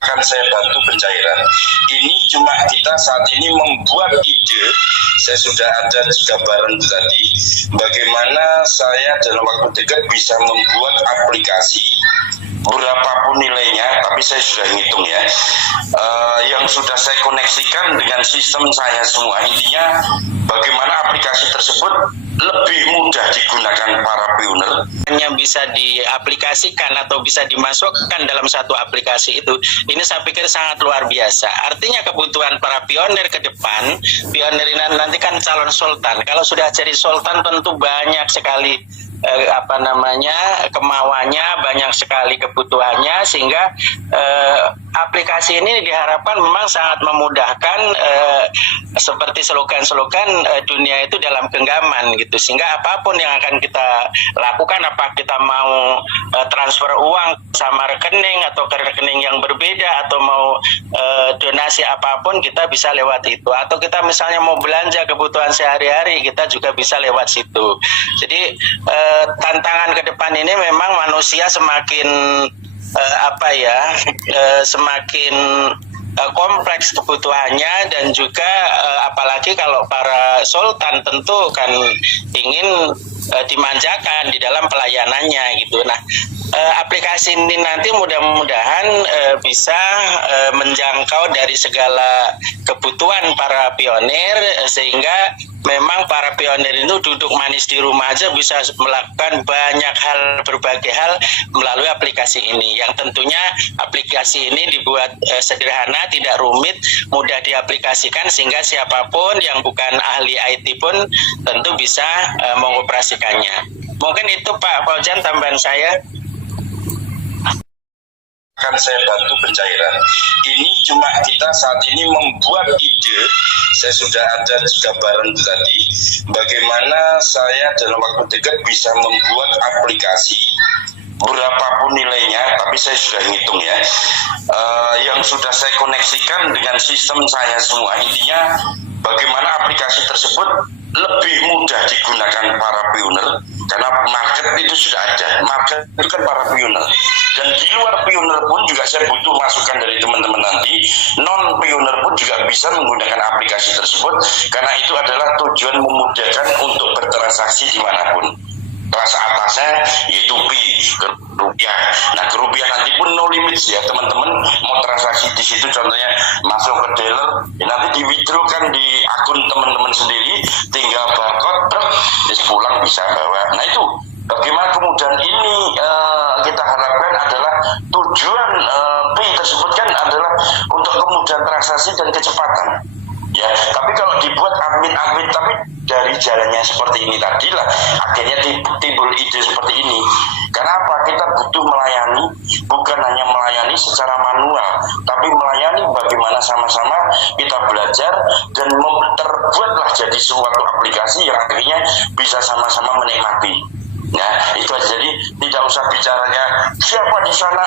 akan saya bantu pencairan. Ini cuma kita saat ini membuat ide. Saya sudah ada gambaran itu tadi, bagaimana saya dalam waktu dekat bisa membuat aplikasi berapapun nilainya, tapi saya sudah hitung ya, yang sudah saya koneksikan dengan sistem saya semua. Intinya bagaimana aplikasi tersebut lebih mudah digunakan para pioner, hanya bisa diaplikasikan atau bisa dimasukkan dalam satu aplikasi itu. Ini saya pikir sangat luar biasa. Artinya kebutuhan para pionir ke depan, pionir ini nanti kan calon sultan. Kalau sudah jadi sultan tentu banyak sekali kemauannya, banyak sekali kebutuhannya, sehingga aplikasi ini diharapkan memang sangat memudahkan, seperti slogan-slogan dunia itu dalam genggaman gitu, sehingga apapun yang akan kita lakukan, apa kita mau transfer uang sama rekening atau ke rekening yang berbeda, atau mau donasi apapun, kita bisa lewat itu. Atau kita misalnya mau belanja kebutuhan sehari-hari, kita juga bisa lewat situ. Jadi tantangan ke depan ini memang manusia semakin semakin kompleks kebutuhannya, dan juga apalagi kalau para sultan tentu kan ingin dimanjakan di dalam pelayanannya gitu. Nah, aplikasi ini nanti mudah-mudahan bisa menjangkau dari segala kebutuhan para pionir, sehingga memang para pionir itu duduk manis di rumah aja bisa melakukan banyak hal, berbagai hal melalui aplikasi ini, yang tentunya aplikasi ini dibuat sederhana, tidak rumit, mudah diaplikasikan, sehingga siapapun yang bukan ahli IT pun tentu bisa mengoperasikannya. Mungkin itu Pak Fauzan tambahan saya. Akan saya bantu pencairan. Ini cuma kita saat ini membuat ide. Saya sudah ada gambaran itu tadi, bagaimana saya dalam waktu dekat bisa membuat aplikasi berapapun nilainya, tapi saya sudah hitung ya, yang sudah saya koneksikan dengan sistem saya semua. Intinya bagaimana aplikasi tersebut lebih mudah digunakan para pioner, karena market itu sudah ada. Market itu kan para pioner, dan di luar pioner pun juga saya butuh masukan dari teman-teman nanti. Non pioner pun juga bisa menggunakan aplikasi tersebut, karena itu adalah tujuan memudahkan untuk bertransaksi dimanapun. Kelas atasnya yaitu rupiah. Nah, ke rupiah nanti pun no limit ya teman-teman, mau transaksi di situ, contohnya masuk ke dealer, nanti di withdraw kan di akun teman-teman sendiri, tinggal barcode, terus pulang bisa bawa. Nah, itu bagaimana kemudian ini kita harapkan adalah tujuan tersebut kan adalah untuk kemudahan transaksi dan kecepatan. Ya, tapi kalau dibuat admin, tapi dari jalannya seperti ini tadilah akhirnya timbul ide seperti ini. Karena apa? Kita butuh melayani, bukan hanya melayani secara manual, tapi melayani bagaimana sama-sama kita belajar dan terbuatlah jadi suatu aplikasi yang akhirnya bisa sama-sama menikmati. Ya, itu aja. Jadi tidak usah bicaranya siapa di sana,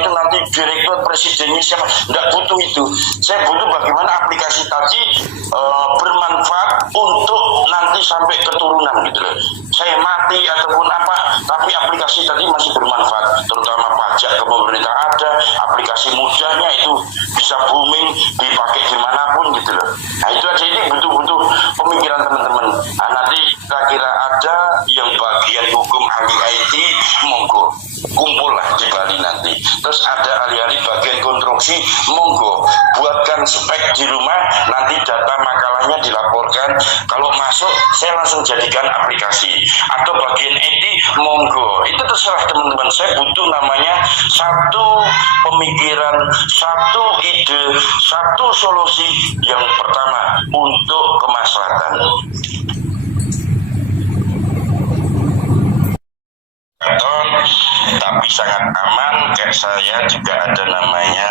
itu nanti direktur presidennya siapa, tidak butuh itu. Saya butuh bagaimana aplikasi tadi bermanfaat untuk nanti sampai keturunan gitu loh. Saya mati ataupun apa, tapi aplikasi tadi masih bermanfaat, terutama pajak ke pemerintah ada, aplikasi mudahnya itu bisa booming, dipakai dimanapun gitu loh. Nah, itu aja, ini butuh pemikiran teman-teman. Nah, nanti kira-kira ada yang bagian hukum ahli IT, monggo kumpullah di Bali nanti. Terus ada ahli-ahli bagian konstruksi, monggo buatkan spek di rumah, nanti data makalahnya dilaporkan, kalau masuk saya langsung jadikan aplikasi. Atau bagian IT, monggo, itu terserah teman-teman. Saya butuh namanya satu pemikiran, satu ide, satu solusi yang pertama untuk kemaslahatan. Tapi sangat aman. Kayak saya juga ada namanya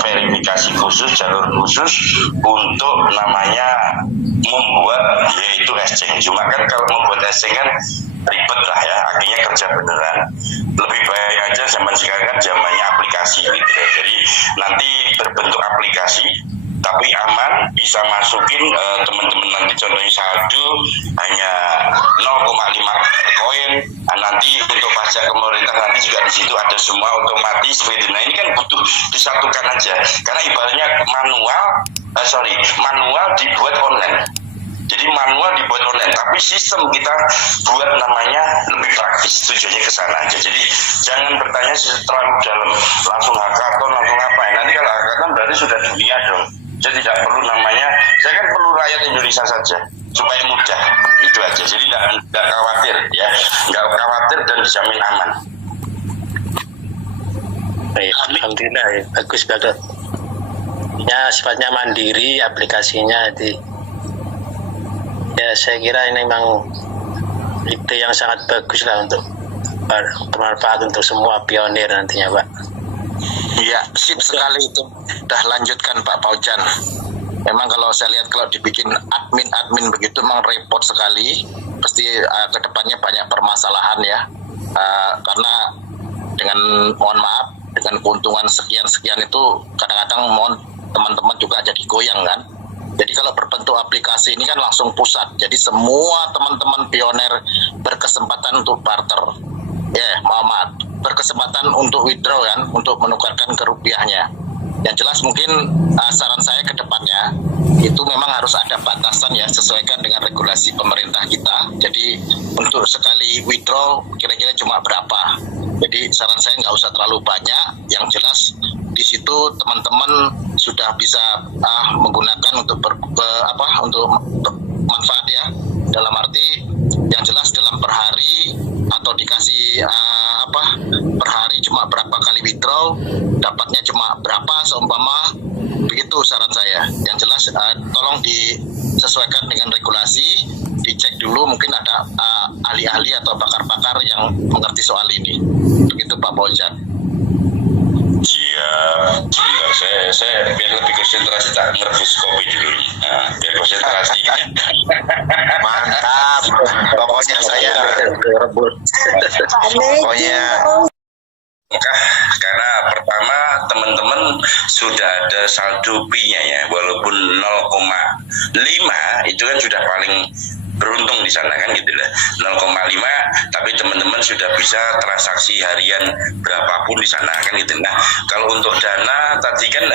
verifikasi khusus, jalur khusus untuk namanya membuat yaitu exchange. Cuma kan kalau membuat exchange kan ribet lah ya, akhirnya kerja beneran. Lebih baik aja zaman sekarang kan zamannya aplikasi gitu ya. Jadi nanti berbentuk aplikasi, tapi aman, bisa masukin teman-teman nanti contohnya saldo hanya 0,5 koin. Nanti untuk pajak pemerintah nanti juga di situ ada semua otomatis. Nah ini kan butuh disatukan aja, karena ibaratnya manual dibuat online. Jadi manual dibuat online, tapi sistem kita buat namanya lebih praktis, tujuannya ke sana aja. Jadi jangan bertanya terlalu dalam, langsung hackathon, langsung apa. Nanti kalau hackathon berarti sudah dunia dong. Saya tidak perlu namanya, saya kan perlu rakyat Indonesia saja, supaya mudah, itu aja. Jadi tidak khawatir ya, nggak khawatir dan dijamin aman. Baik, alhamdulillah ya, bagus banget. Ya sifatnya mandiri aplikasinya di. Ya saya kira ini memang ide yang sangat bagus lah untuk bermanfaat untuk semua pionir nantinya, Pak. Iya, sip sekali itu. Udah lanjutkan Pak Paujan. Memang kalau saya lihat kalau dibikin admin begitu memang repot sekali. Pasti kedepannya banyak permasalahan ya. Karena dengan mohon maaf dengan keuntungan sekian itu kadang-kadang mohon teman-teman juga jadi goyang kan. Jadi kalau berbentuk aplikasi ini kan langsung pusat. Jadi semua teman-teman pionir berkesempatan untuk barter. Muhammad berkesempatan untuk withdraw kan, untuk menukarkan ke rupiahnya. Yang jelas mungkin saran saya ke depannya itu memang harus ada batasan ya, sesuaikan dengan regulasi pemerintah kita. Jadi untuk sekali withdraw kira-kira cuma berapa. Jadi saran saya nggak usah terlalu banyak. Yang jelas di situ teman-teman sudah bisa menggunakan untuk untuk manfaat ya. Dalam arti yang jelas dalam per hari atau dikasih per hari cuma berapa kali withdraw, dapatnya cuma berapa seumpama begitu saran saya. Yang jelas tolong disesuaikan dengan regulasi, dicek dulu mungkin ada ahli-ahli atau pakar-pakar yang mengerti soal ini. Begitu Pak Paujan. Siap, sebentar saya biar lebih konsentrasi, tak ngerebus kopi dulu. Biar konsentrasi. Mantap. Pokoknya saya pokoknya karena pertama teman-teman sudah ada saldo Pi-nya ya, walaupun 0,5 itu kan sudah paling beruntung di sana kan gitu lah, 0,5 tapi teman-teman sudah bisa transaksi harian berapapun di sana kan gitu. Nah kalau untuk dana tadi kan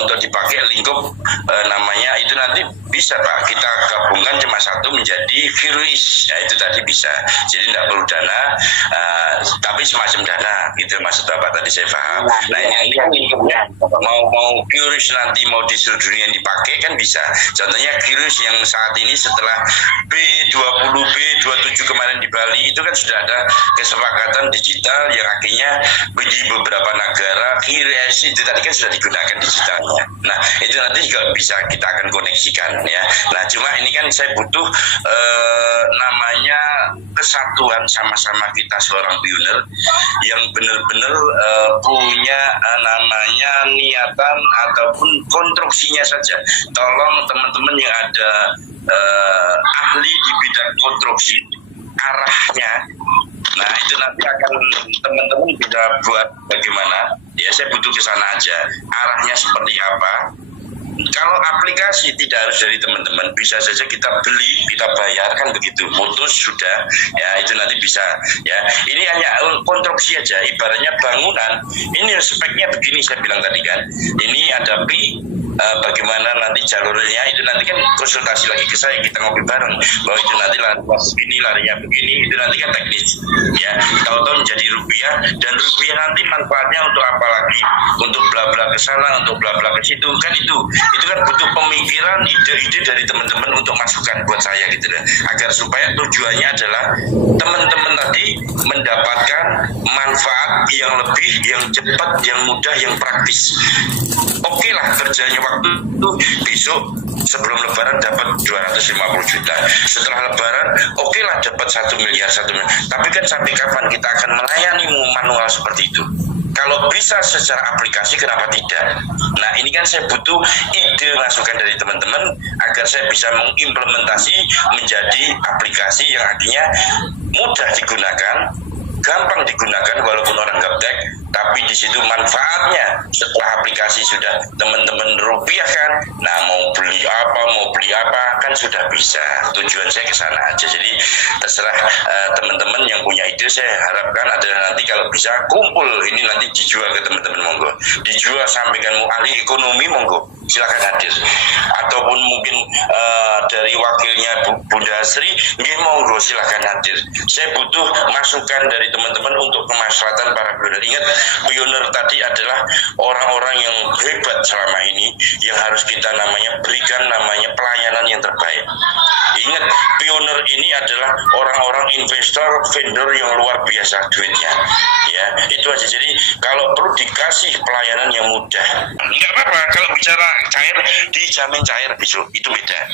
untuk dipakai lingkup namanya itu nanti bisa Pak, kita gabungkan cuma satu menjadi QRIS, ya itu tadi bisa, jadi tidak perlu dana tapi semacam dana gitu maksud Bapak tadi, saya paham. Nah ini kan lingkupnya mau QRIS nanti mau di seluruh dunia dipakai kan bisa. Contohnya QRIS yang saat ini setelah B20, B27 kemarin di Bali itu kan sudah ada kesepakatan digital yang akhirnya di beberapa negara QRIS itu tadi kan sudah digunakan digitalnya. Nah itu nanti juga bisa kita akan koneksikan ya. Nah cuma ini kan saya butuh namanya kesatuan sama-sama kita seorang pionir yang benar-benar punya namanya niatan ataupun konstruksinya saja. Tolong teman-teman yang ada ahli di bidang konstruksi arahnya, nah itu nanti akan teman-teman bisa buat bagaimana ya, saya butuh ke sana aja arahnya seperti apa. Kalau aplikasi tidak harus dari teman-teman, bisa saja kita beli, kita bayarkan begitu, putus sudah ya, itu nanti bisa ya. Ini hanya konstruksi aja, ibaratnya bangunan ini speknya begini, saya bilang tadi kan ini ada Pi, bagaimana nanti jalurnya itu nanti kan konsultasi lagi ke saya, kita ngopi bareng bahwa itu nanti begini larinya begini, itu nanti kan teknis ya, tahu-tahu menjadi rupiah, dan rupiah nanti manfaatnya untuk apa lagi, untuk bla bla ke sana, untuk bla bla ke situ kan, itu kan butuh pemikiran, ide-ide dari teman-teman untuk masukan buat saya gitu deh, agar supaya tujuannya adalah teman-teman tadi mendapatkan manfaat yang lebih, yang cepat, yang mudah, yang praktis. Oke lah kerjanya waktu itu besok sebelum lebaran dapat 250 juta, setelah lebaran oke lah dapat 1 miliar. Tapi kan sampai kapan kita akan melayani manual seperti itu? Kalau bisa secara aplikasi kenapa tidak? Nah ini kan saya butuh ide masukan dari teman-teman agar saya bisa mengimplementasi menjadi aplikasi yang artinya mudah digunakan, gampang digunakan walaupun orang gaptek, tapi di situ manfaatnya setelah aplikasi sudah teman-teman rupiahkan, nah mau beli apa kan sudah bisa. Tujuan saya ke sana aja. Jadi terserah teman-teman yang punya ide, saya harapkan adalah nanti kalau bisa kumpul ini nanti dijual ke teman-teman, monggo dijual, sampaikan mau ahli ekonomi, monggo silakan hadir, ataupun mungkin dari wakilnya Bunda Asri, nggih monggo silakan hadir. Saya butuh masukan dari teman-teman untuk kemaslahatan para pionir. Ingat, pionir tadi adalah orang-orang yang hebat selama ini, yang harus kita berikan pelayanan yang terbaik. Ingat, pionir ini adalah orang-orang investor, vendor yang luar biasa duitnya. Ya, itu aja. Jadi kalau perlu dikasih pelayanan yang mudah, nggak apa-apa. Kalau bicara cair, dijamin cair besok, itu beda. Ya.